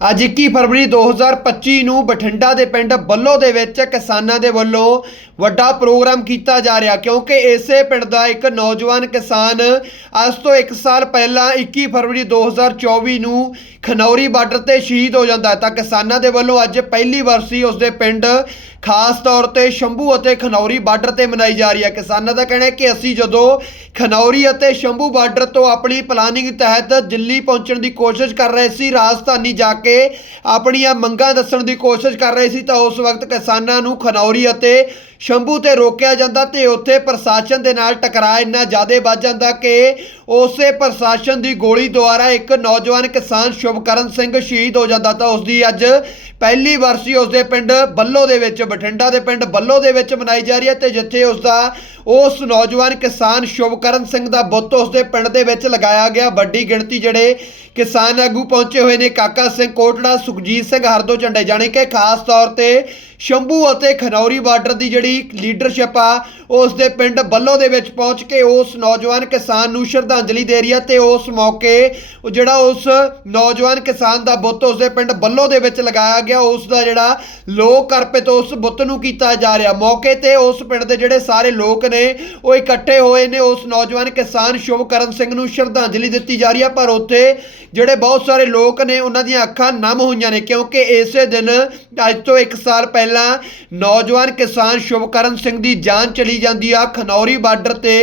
ਅੱਜ 21 ਫਰਵਰੀ 2025 ਨੂੰ ਬਠਿੰਡਾ ਦੇ ਪਿੰਡ ਬੱਲੋ ਦੇ ਵਿੱਚ ਕਿਸਾਨਾਂ ਦੇ ਵੱਲੋਂ ਵੱਡਾ ਪ੍ਰੋਗਰਾਮ ਕੀਤਾ ਜਾ ਰਿਹਾ, ਕਿਉਂਕਿ ਇਸੇ ਪਿੰਡ ਦਾ ਇੱਕ ਨੌਜਵਾਨ ਕਿਸਾਨ ਅੱਜ ਤੋਂ 1 ਸਾਲ ਪਹਿਲਾਂ 21 ਫਰਵਰੀ 2024 ਨੂੰ ਖਨੌਰੀ ਬਾਰਡਰ ਤੇ ਸ਼ਹੀਦ ਹੋ ਜਾਂਦਾ ਤਾਂ ਕਿਸਾਨਾਂ ਦੇ ਵੱਲੋਂ ਅੱਜ ਪਹਿਲੀ ਵਰਸੀ ਉਸ ਦੇ ਪਿੰਡ, ਖਾਸ ਤੌਰ ਤੇ ਸ਼ੰਭੂ ਅਤੇ ਖਨੌਰੀ ਬਾਰਡਰ ਤੇ ਮਨਾਈ ਜਾ ਰਹੀ ਹੈ। ਕਿਸਾਨਾਂ ਦਾ ਕਹਿਣਾ ਹੈ ਕਿ ਅਸੀਂ ਜਦੋਂ ਖਨੌਰੀ ਅਤੇ ਸ਼ੰਭੂ ਬਾਰਡਰ ਤੋਂ ਆਪਣੀ ਪਲਾਨਿੰਗ ਤਹਿਤ ਦਿੱਲੀ ਪਹੁੰਚਣ ਦੀ ਕੋਸ਼ਿਸ਼ ਕਰ ਰਹੇ ਸੀ, ਰਾਜਧਾਨੀ ਜਾ ਕੇ ਆਪਣੀਆਂ ਮੰਗਾਂ ਦੱਸਣ ਦੀ ਕੋਸ਼ਿਸ਼ ਕਰ ਰਹੇ ਸੀ ਤਾਂ ਉਸ ਵਕਤ ਕਿਸਾਨਾਂ ਨੂੰ ਖਨੌਰੀ ਅਤੇ ਸ਼ੰਭੂ ਤੇ ਰੋਕਿਆ ਜਾਂਦਾ ਤੇ ਉੱਥੇ ਪ੍ਰਸ਼ਾਸਨ ਦੇ ਨਾਲ ਟਕਰਾਅ ਇੰਨਾ ਜ਼ਿਆਦਾ ਵੱਧ ਜਾਂਦਾ ਕਿ ਉਸੇ ਪ੍ਰਸ਼ਾਸਨ ਦੀ ਗੋਲੀ ਦੁਆਰਾ ਇੱਕ ਨੌਜਵਾਨ ਕਿਸਾਨ ਸ਼ੁਭਕਰਨ ਸਿੰਘ ਸ਼ਹੀਦ ਹੋ ਜਾਂਦਾ ਤਾਂ ਉਸ ਦੀ ਅੱਜ ਪਹਿਲੀ ਵਰਸੀ ਉਸ ਦੇ ਪਿੰਡ ਬੱਲੋ ਦੇ ਵਿੱਚ, ਬਠਿੰਡਾ ਦੇ ਪਿੰਡ ਬੱਲੋ ਦੇ ਵਿੱਚ ਮਨਾਈ ਜਾ ਰਹੀ ਹੈ ਤੇ ਜਿੱਥੇ ਉਸ ਦਾ ਉਸ ਨੌਜਵਾਨ ਕਿਸਾਨ ਸ਼ੁਭਕਰਨ ਸਿੰਘ ਦਾ ਬੁੱਤ ਉਸ ਦੇ ਪਿੰਡ ਦੇ ਵਿੱਚ ਲਗਾਇਆ ਗਿਆ। ਵੱਡੀ ਗਿਣਤੀ ਜਿਹੜੇ ਕਿਸਾਨ ਆਗੂ ਪਹੁੰਚੇ ਹੋਏ ਨੇ। ਕਾਕਾ ਸਿੰਘ ਕੋਟੜਾ ਸੁਖਜੀਤ ਸਿੰਘ ਹਰਦੋ ਝੰਡੇ ਜਾਣੀ ਕਿ ਖਾਸ ਤੌਰ ਤੇ ਸ਼ੰਭੂ ਅਤੇ ਖਨੌਰੀ ਬਾਰਡਰ ਦੀ ਜਿਹੜੀ ਲੀਡਰਸ਼ਿਪ ਆ, ਉਸ ਦੇ ਪਿੰਡ ਬੱਲੋ ਦੇ ਵਿੱਚ ਪਹੁੰਚ ਕੇ ਉਸ ਨੌਜਵਾਨ ਕਿਸਾਨ ਨੂੰ ਸ਼ਰਧਾਂਜਲੀ ਦੇ ਰਹੀ ਹੈ ਤੇ ਉਸ ਮੌਕੇ ਉਹ ਜਿਹੜਾ ਉਸ ਨੌਜਵਾਨ ਕਿਸਾਨ ਦਾ ਬੁੱਤ ਉਸ ਦੇ ਪਿੰਡ ਬੱਲੋ ਦੇ ਵਿੱਚ ਲਗਾਇਆ ਗਿਆ, ਉਸ ਦਾ ਜਿਹੜਾ ਲੋਕ ਅਰਪਿਤ ਉਸ ਬੁੱਤ ਨੂੰ ਕੀਤਾ ਜਾ ਰਿਹਾ। ਮੌਕੇ ਤੇ ਉਸ ਪਿੰਡ ਦੇ ਜਿਹੜੇ ਸਾਰੇ ਲੋਕ ਨੇ, ਉਹ ਇਕੱਠੇ ਹੋਏ ਨੇ। ਉਸ ਨੌਜਵਾਨ ਕਿਸਾਨ ਸ਼ੁਭਕਰਨ ਸਿੰਘ ਨੂੰ ਸ਼ਰਧਾਂਜਲੀ ਦਿੱਤੀ ਜਾ ਰਹੀ ਹੈ ਪਰ ਉੱਥੇ ਜਿਹੜੇ ਬਹੁਤ ਸਾਰੇ ਲੋਕ ਨੇ, ਉਹਨਾਂ ਦੀਆਂ ਅੱਖਾਂ ਨਮ ਹੋਈਆਂ ਨੇ, ਕਿਉਂਕਿ ਇਸੇ ਦਿਨ, ਅੱਜ ਤੋਂ 1 ਸਾਲ ਪਹਿਲਾਂ ਪਹਿਲਾਂ ਨੌਜਵਾਨ ਕਿਸਾਨ ਸ਼ੁਭਕਰਨ ਸਿੰਘ ਦੀ ਜਾਨ ਚਲੀ ਜਾਂਦੀ ਆ। ਖਨੌਰੀ ਬਾਰਡਰ ਤੇ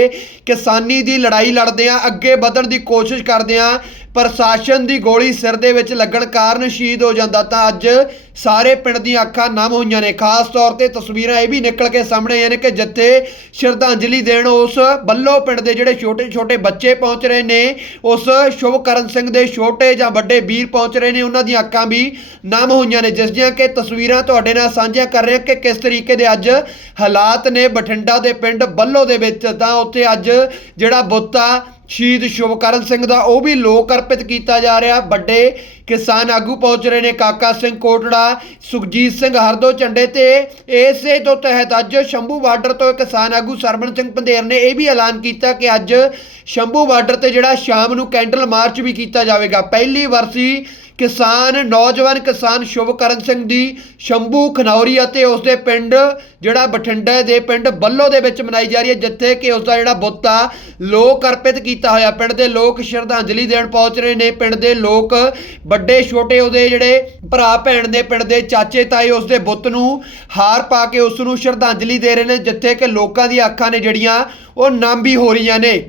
ਕਿਸਾਨੀ ਦੀ ਲੜਾਈ ਲੜਦੇ ਆ ਅੱਗੇ ਵਧਣ ਦੀ ਕੋਸ਼ਿਸ਼ ਕਰਦੇ ਆ ਪ੍ਰਸ਼ਾਸਨ ਦੀ ਗੋਲੀ ਸਿਰ ਦੇ ਵਿੱਚ ਲੱਗਣ ਕਾਰਨ ਸ਼ਹੀਦ ਹੋ ਜਾਂਦਾ ਤਾਂ ਅੱਜ ਸਾਰੇ ਪਿੰਡ ਦੀਆਂ ਅੱਖਾਂ ਨਮ ਹੋਈਆਂ ਨੇ। ਖਾਸ ਤੌਰ ਤੇ ਤਸਵੀਰਾਂ ਇਹ ਵੀ ਨਿਕਲ ਕੇ ਸਾਹਮਣੇ ਆਈਆਂ ਨੇ ਕਿ ਜਿੱਥੇ ਸ਼ਰਧਾਂਜਲੀ ਦੇਣ ਉਸ ਬੱਲੋ ਪਿੰਡ ਦੇ ਜਿਹੜੇ ਛੋਟੇ ਛੋਟੇ ਬੱਚੇ ਪਹੁੰਚ ਰਹੇ ਨੇ, ਉਸ ਸ਼ੁਭਕਰਨ ਸਿੰਘ ਦੇ ਛੋਟੇ ਜਾਂ ਵੱਡੇ ਵੀਰ ਪਹੁੰਚ ਰਹੇ ਨੇ। ਉਹਨਾਂ ਦੀਆਂ ਅੱਖਾਂ ਵੀ ਨਮ ਹੋਈਆਂ ਨੇ। ਜਿਸ ਦੀਆਂ ਕਿ ਤਸਵੀਰਾਂ ਤੁਹਾਡੇ ਨਾਲ ਸਾਂਝੀਆਂ ਕਰ ਰਹੇ ਹਾਂ ਕਿ ਕਿਸ ਤਰੀਕੇ ਦੇ ਅੱਜ ਹਾਲਾਤ ਨੇ ਬਠਿੰਡਾ ਦੇ ਪਿੰਡ ਬੱਲੋ ਦੇ ਵਿੱਚ। ਤਾਂ ਉੱਥੇ ਅੱਜ ਜਿਹੜਾ ਬੁੱਤਾ ਸ਼ਹੀਦ ਸ਼ੁਭਕਰਨ ਸਿੰਘ ਦਾ ਉਹ ਵੀ ਲੋਕ ਅਰਪਿਤ ਕੀਤਾ ਜਾ ਰਿਹਾ। ਵੱਡੇ ਕਿਸਾਨ ਆਗੂ ਪਹੁੰਚ ਰਹੇ ਨੇ, ਕਾਕਾ ਸਿੰਘ ਕੋਟੜਾ, ਸੁਖਜੀਤ ਸਿੰਘ ਹਰਦੋ ਝੰਡੇ ਤੇ। ਇਸੇ ਤੋਂ ਤਹਿਤ ਅੱਜ ਸ਼ੰਭੂ ਬਾਰਡਰ ਤੋਂ ਕਿਸਾਨ ਆਗੂ ਸਰਵਣ ਸਿੰਘ ਪੰਧੇਰ ਨੇ ਇਹ ਵੀ ਐਲਾਨ ਕੀਤਾ ਕਿ ਅੱਜ ਸ਼ੰਭੂ ਬਾਰਡਰ ਤੇ ਜਿਹੜਾ ਸ਼ਾਮ ਨੂੰ ਕੈਂਡਲ ਮਾਰਚ ਵੀ ਕੀਤਾ ਜਾਵੇਗਾ। ਪਹਿਲੀ ਵਰਸੀ ਕਿਸਾਨ, ਨੌਜਵਾਨ ਕਿਸਾਨ ਸ਼ੁਭਕਰਨ ਸਿੰਘ ਦੀ ਸ਼ੰਭੂ, ਖਨੌਰੀ ਅਤੇ ਉਸ ਦੇ ਪਿੰਡ ਜਿਹੜਾ ਬਠਿੰਡਾ ਦੇ ਪਿੰਡ ਬੱਲੋ ਦੇ ਵਿੱਚ ਮਨਾਈ ਜਾ ਰਹੀ ਹੈ, ਜਿੱਥੇ ਕਿ ਉਸ ਦਾ ਜਿਹੜਾ ਬੁੱਤ ਆ, ਲੋਕ ਅਰਪਿਤ ਕੀਤਾ ਹੋਇਆ। ਪਿੰਡ ਦੇ ਲੋਕ ਸ਼ਰਧਾਂਜਲੀ ਦੇਣ ਪਹੁੰਚ ਰਹੇ ਨੇ। ਪਿੰਡ ਦੇ ਲੋਕ ਵੱਡੇ, ਛੋਟੇ ਉਹਦੇ ਜਿਹੜੇ ਭਰਾ, ਭੈਣ ਦੇ ਪਿੰਡ ਦੇ ਚਾਚੇ, ਤਾਏ ਉਸ ਦੇ ਬੁੱਤ ਨੂੰ ਹਾਰ ਪਾ ਕੇ ਉਸ ਨੂੰ ਸ਼ਰਧਾਂਜਲੀ ਦੇ ਰਹੇ ਨੇ, ਜਿੱਥੇ ਕਿ ਲੋਕਾਂ ਦੀਆਂ ਅੱਖਾਂ ਨੇ ਜਿਹੜੀਆਂ ਉਹ ਨਾਮ ਹੋ ਰਹੀਆਂ ਨੇ।